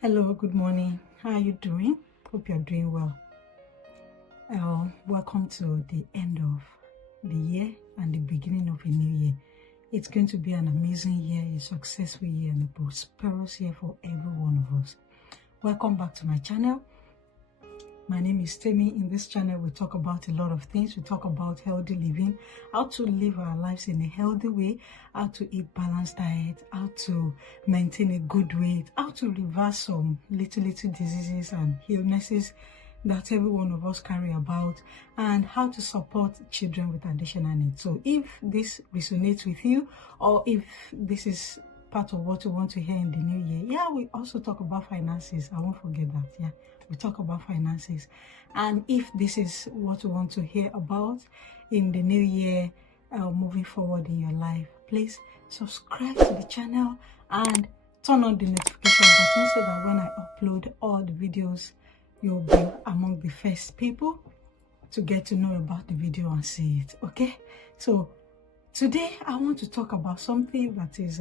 Hello, good morning. How are you doing? Hope you're doing well. Welcome to the end of the year and the beginning of a new year. It's going to be an amazing year, a successful year, and a prosperous year for every one of us. Welcome back to my channel. My name is Temi. In this channel, we talk about a lot of things. We talk about healthy living, how to live our lives in a healthy way, how to eat balanced diet, how to maintain a good weight, how to reverse some little diseases and illnesses that every one of us carry about, and how to support children with additional needs. So if this resonates with you, or if this is part of what you want to hear in the new year, we also talk about finances. I won't forget that. We talk about finances. And if this is what you want to hear about in the new year, moving forward in your life, please subscribe to the channel and turn on the notification button so that when I upload all the videos, you'll be among the first people to get to know about the video and see it. Okay, so today I want to talk about something that is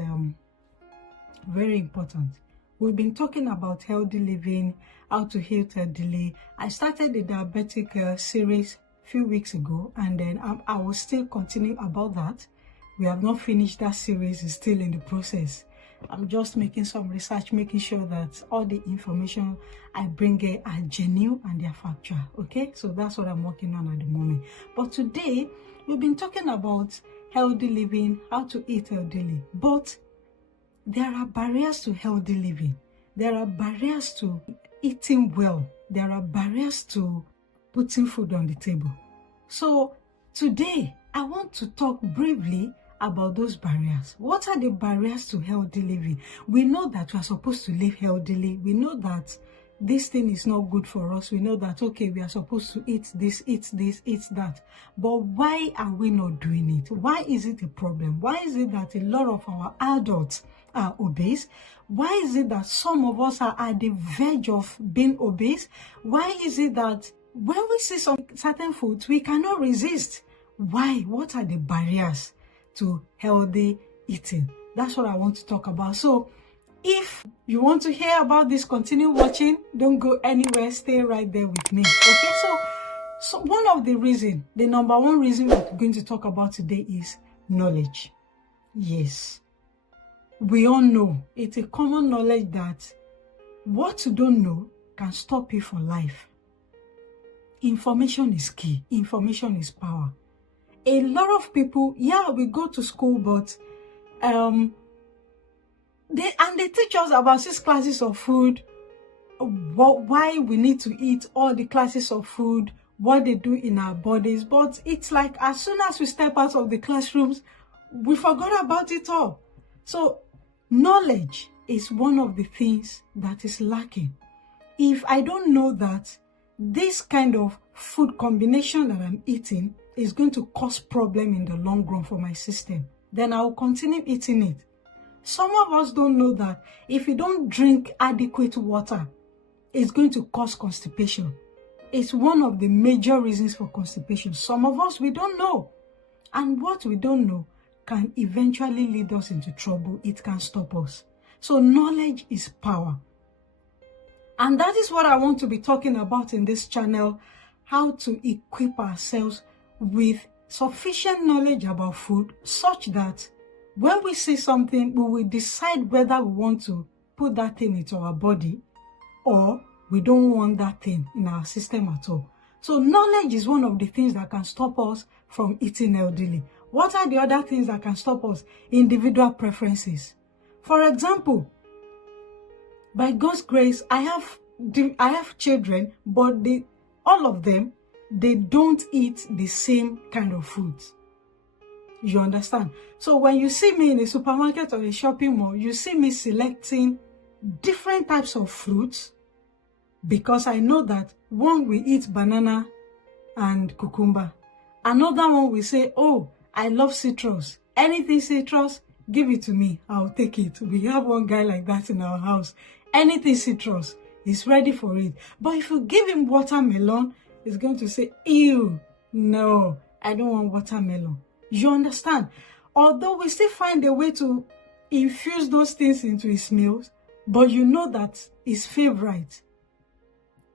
very important. We've been talking about healthy living, how to eat healthily. I started the diabetic series a few weeks ago, and then I will still continue about that. We have not finished that series, it's still in the process. I'm just making some research, making sure that all the information I bring here are genuine and they're factual. Okay, so that's what I'm working on at the moment. But today, we've been talking about healthy living, how to eat healthily. But there are barriers to healthy living. There are barriers to eating well. There are barriers to putting food on the table. So today, I want to talk briefly about those barriers. What are the barriers to healthy living? We know that we are supposed to live healthily. We know that this thing is not good for us. We know that, okay, we are supposed to eat this, eat that. But why are we not doing it? Why is it a problem? Why is it that a lot of our adults are obese? Why is it that some of us are at the verge of being obese? Why is it that when we see some certain foods, we cannot resist? Why? What are the barriers to healthy eating? That's what I want to talk about. So if you want to hear about this, continue watching. Don't go anywhere. Stay right there with me. Okay, so one of the reasons, the number one reason we're going to talk about today is knowledge. Yes, we all know, it's a common knowledge that what you don't know can stop you for life. Information is key. Information is power. A lot of people, we go to school, but they teach us about 6 classes of food, why we need to eat all the classes of food, what they do in our bodies. But it's like as soon as we step out of the classrooms, we forgot about it all. So knowledge is one of the things that is lacking. If I don't know that this kind of food combination that I'm eating is going to cause problem in the long run for my system, then I will continue eating it. Some of us don't know that if you don't drink adequate water, it's going to cause constipation. It's one of the major reasons for constipation. Some of us, we don't know. And what we don't know can eventually lead us into trouble. It can stop us. So knowledge is power. And that is what I want to be talking about in this channel, how to equip ourselves with sufficient knowledge about food such that when we see something, we will decide whether we want to put that thing into our body or we don't want that thing in our system at all. So knowledge is one of the things that can stop us from eating healthily. What are the other things that can stop us? Individual preferences. For example, by God's grace, I have children, but all of them, they don't eat the same kind of foods. You understand? So when you see me in a supermarket or a shopping mall, you see me selecting different types of fruits because I know that one will eat banana and cucumber. Another one will say, oh, I love citrus. Anything citrus, give it to me. I'll take it. We have one guy like that in our house. Anything citrus, he's ready for it. But if you give him watermelon, he's going to say, ew, no, I don't want watermelon. You understand? Although we still find a way to infuse those things into his meals, but you know that his favorite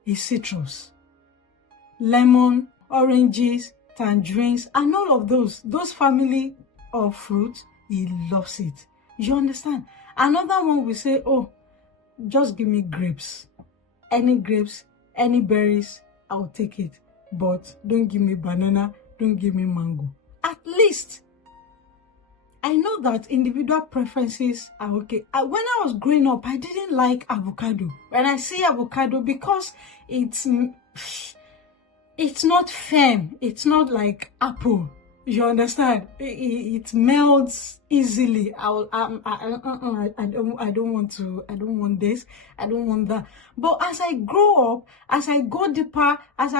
is citrus, lemon, oranges, tangerines, and all of those family of fruits. He loves it. You understand? Another one will say, oh, just give me grapes. Any grapes, any berries, I'll take it. But don't give me banana, don't give me mango. At least, I know that individual preferences are okay. When I was growing up, I didn't like avocado. When I see avocado, because it's not firm. It's not like apple. You understand? It melts easily. I don't want this. I don't want that. But as I grow up, as I go deeper, as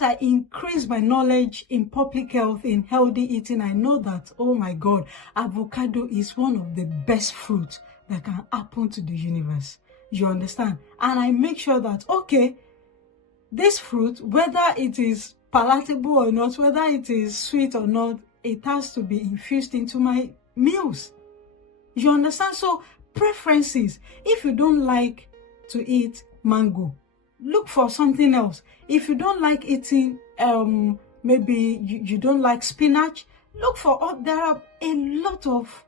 I increase my knowledge in public health, in healthy eating, I know that, oh my God, avocado is one of the best fruits that can happen to the universe. You understand? And I make sure that, okay, this fruit, whether it is palatable or not, whether it is sweet or not, it has to be infused into my meals. You understand? So preferences. If you don't like to eat mango, look for something else. If you don't like eating, maybe you don't like spinach, look for, there are a lot of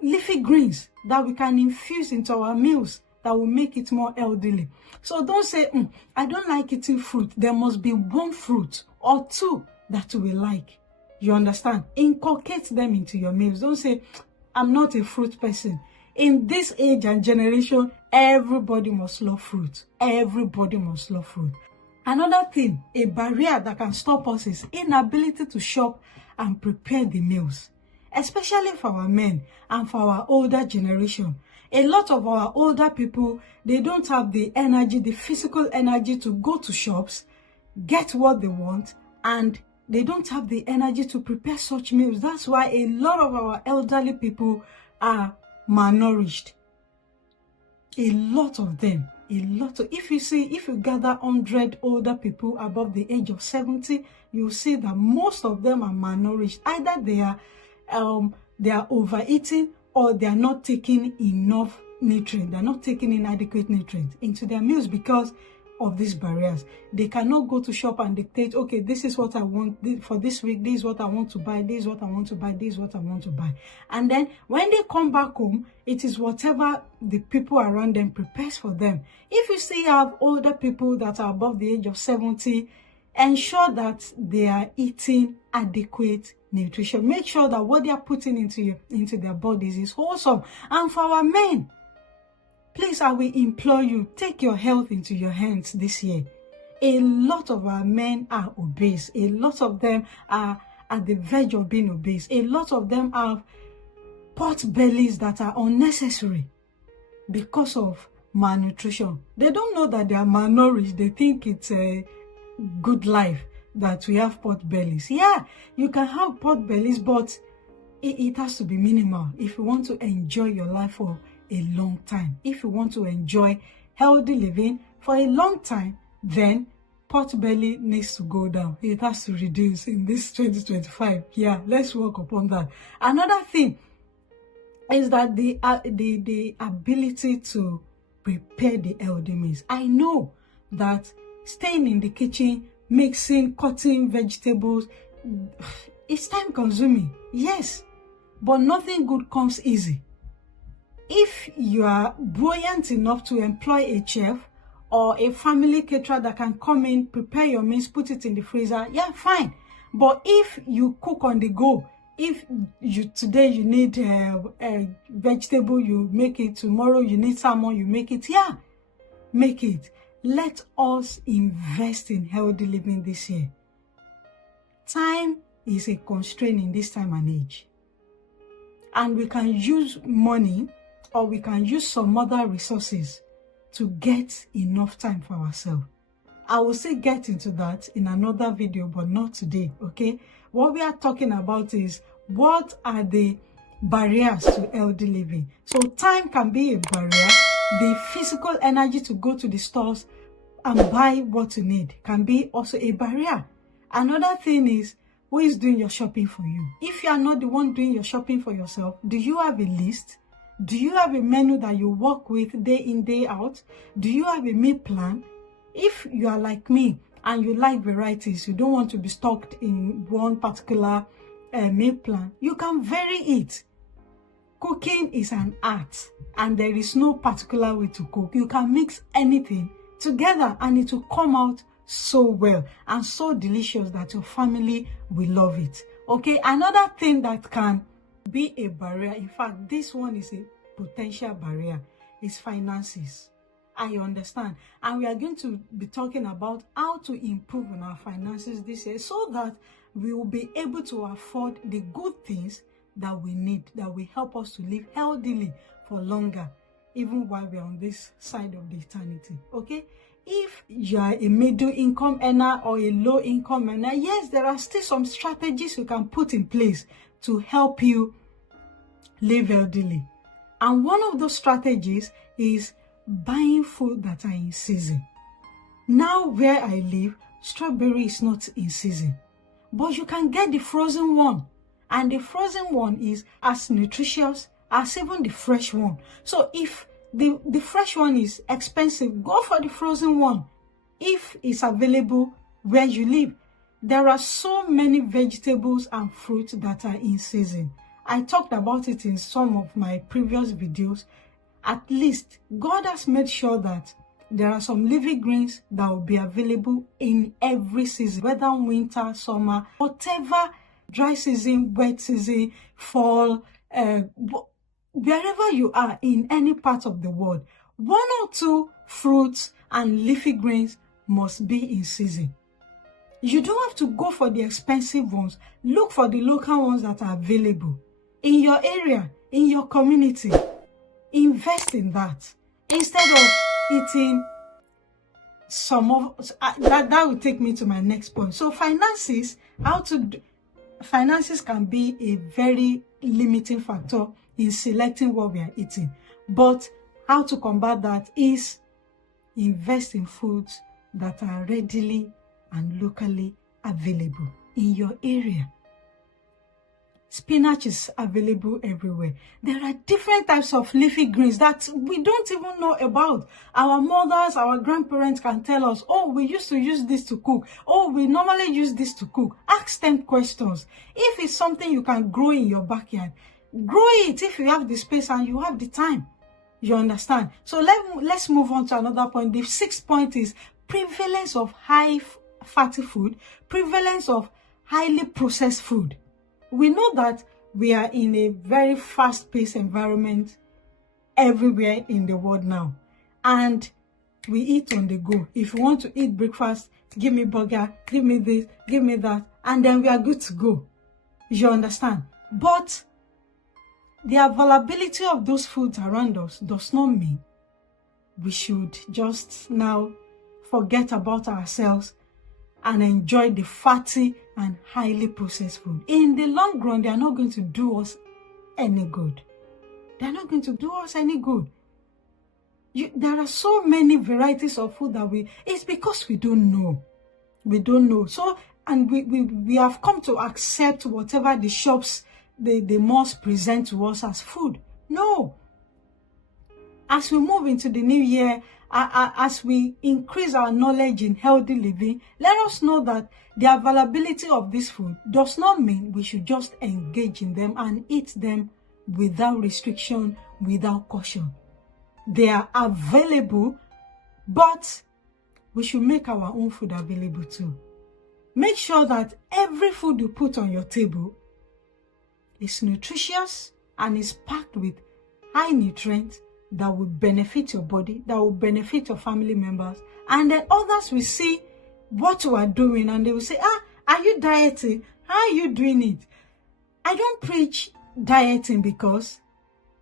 leafy greens that we can infuse into our meals that will make it more elderly. So don't say, I don't like eating fruit. There must be one fruit or two that you will like. You understand? Inculcate them into your meals. Don't say, I'm not a fruit person. In this age and generation, everybody must love fruit. Everybody must love fruit. Another thing, a barrier that can stop us is inability to shop and prepare the meals, especially for our men and for our older generation. A lot of our older people, they don't have the energy, the physical energy to go to shops, get what they want, and they don't have the energy to prepare such meals. That's why a lot of our elderly people are malnourished. A lot of them. If you gather 100 older people above the age of 70, you'll see that most of them are malnourished. Either they are overeating, or they are not taking enough nutrients. They're not taking in adequate nutrients into their meals because of these barriers. They cannot go to shop and dictate, okay, this is what I want for this week, this is what I want to buy, this is what I want to buy, this is what I want to buy. And then when they come back home, it is whatever the people around them prepares for them. If you still have older people that are above the age of 70, ensure that they are eating adequate nutrition. Make sure that what they are putting into their bodies is wholesome. And for our men, please, I will implore you, take your health into your hands this year. A lot of our men are obese. A lot of them are at the verge of being obese. A lot of them have pot bellies that are unnecessary because of malnutrition. They don't know that they are malnourished. They think it's a good life that we have pot bellies. Yeah, you can have pot bellies, but it has to be minimal if you want to enjoy your life for a long time. If you want to enjoy healthy living for a long time, then pot belly needs to go down. It has to reduce in this 2025. Yeah, let's work upon that. Another thing is that the ability to prepare the healthy meals. I know that staying in the kitchen, mixing, cutting vegetables, it's time consuming. Yes, but nothing good comes easy. If you are buoyant enough to employ a chef or a family caterer that can come in, prepare your meals, put it in the freezer, yeah, fine. But if you cook on the go, if today you need a vegetable, you make it. Tomorrow you need salmon, you make it. Yeah, make it. Let us invest in healthy living this year. Time is a constraint in this time and age. And we can use money, or we can use some other resources to get enough time for ourselves. I will say get into that in another video, but not today, okay? What we are talking about is what are the barriers to healthy living. So time can be a barrier. The physical energy to go to the stores and buy what you need can be also a barrier. Another thing is, who is doing your shopping for you? If you are not the one doing your shopping for yourself, do you have a list? Do you have a menu that you work with day in, day out? Do you have a meal plan? If you are like me and you like varieties, you don't want to be stuck in one particular meal plan, you can vary it. Cooking is an art and there is no particular way to cook. You can mix anything together and it will come out so well and so delicious that your family will love it. Okay, another thing that can be a barrier, in fact this one is a potential barrier, is finances. I understand, and we are going to be talking about how to improve on our finances this year so that we will be able to afford the good things that we need, that will help us to live healthily for longer, even while we are on this side of the eternity. Okay, if you are a middle income earner or a low income earner, yes, there are still some strategies you can put in place to help you live healthily. And one of those strategies is buying food that are in season. Now where I live, strawberry is not in season, but you can get the frozen one, and the frozen one is as nutritious as even the fresh one. So if the fresh one is expensive, go for the frozen one if it's available where you live. There are so many vegetables and fruits that are in season. I talked about it in some of my previous videos. At least God has made sure that there are some leafy greens that will be available in every season, whether winter, summer, whatever, dry season, wet season, fall, wherever you are in any part of the world, 1 or 2 fruits and leafy greens must be in season. You don't have to go for the expensive ones. Look for the local ones that are available in your area, in your community. Invest in that instead of eating some of that will take me to my next point. So finances can be a very limiting factor in selecting what we are eating, but how to combat that is invest in foods that are readily and locally available in your area. Spinach is available everywhere. There are different types of leafy greens that we don't even know about. Our mothers, our grandparents can tell us, oh, we used to use this to cook. Oh, we normally use this to cook. Ask them questions. If it's something you can grow in your backyard, grow it if you have the space and you have the time. You understand? So let's move on to another point. The 6th point is prevalence of high fatty food, prevalence of highly processed food. We know that we are in a very fast-paced environment everywhere in the world now, and we eat on the go. If you want to eat breakfast, give me burger, give me this, give me that, and then we are good to go. You understand? But the availability of those foods around us does not mean we should just now forget about ourselves and enjoy the fatty and highly processed food. In the long run, they are not going to do us any good. They are not going to do us any good. There are so many varieties of food that it's because we don't know. We don't know. So, and we have come to accept whatever the shops, they must present to us as food. No. As we move into the new year, as we increase our knowledge in healthy living, let us know that the availability of this food does not mean we should just engage in them and eat them without restriction, without caution. They are available, but we should make our own food available too. Make sure that every food you put on your table is nutritious and is packed with high nutrients that will benefit your body, that will benefit your family members, and then others will see what you are doing and they will say, are you dieting? How are you doing it? I don't preach dieting because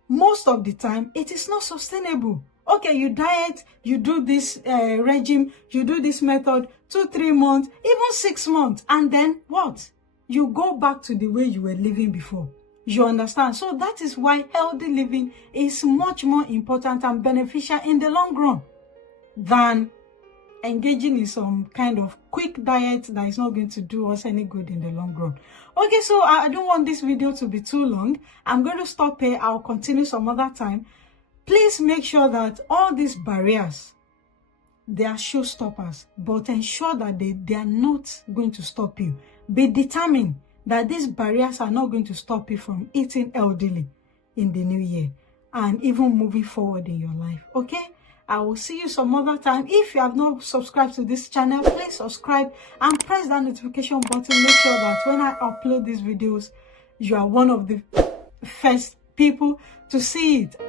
most of the time it is not sustainable. Okay, you diet, you do this regime, you do this method 2-3 months, even 6 months, and then what? You go back to the way you were living before. You understand? So that is why healthy living is much more important and beneficial in the long run than engaging in some kind of quick diet that is not going to do us any good in the long run. Okay, so I don't want this video to be too long. I'm going to stop here. I'll continue some other time. Please make sure that all these barriers, they are showstoppers, but ensure that they are not going to stop you. Be determined that these barriers are not going to stop you from eating healthily in the new year and even moving forward in your life. Okay, I will see you some other time. If you have not subscribed to this channel, please subscribe and press that notification button. Make sure that when I upload these videos, you are one of the first people to see it.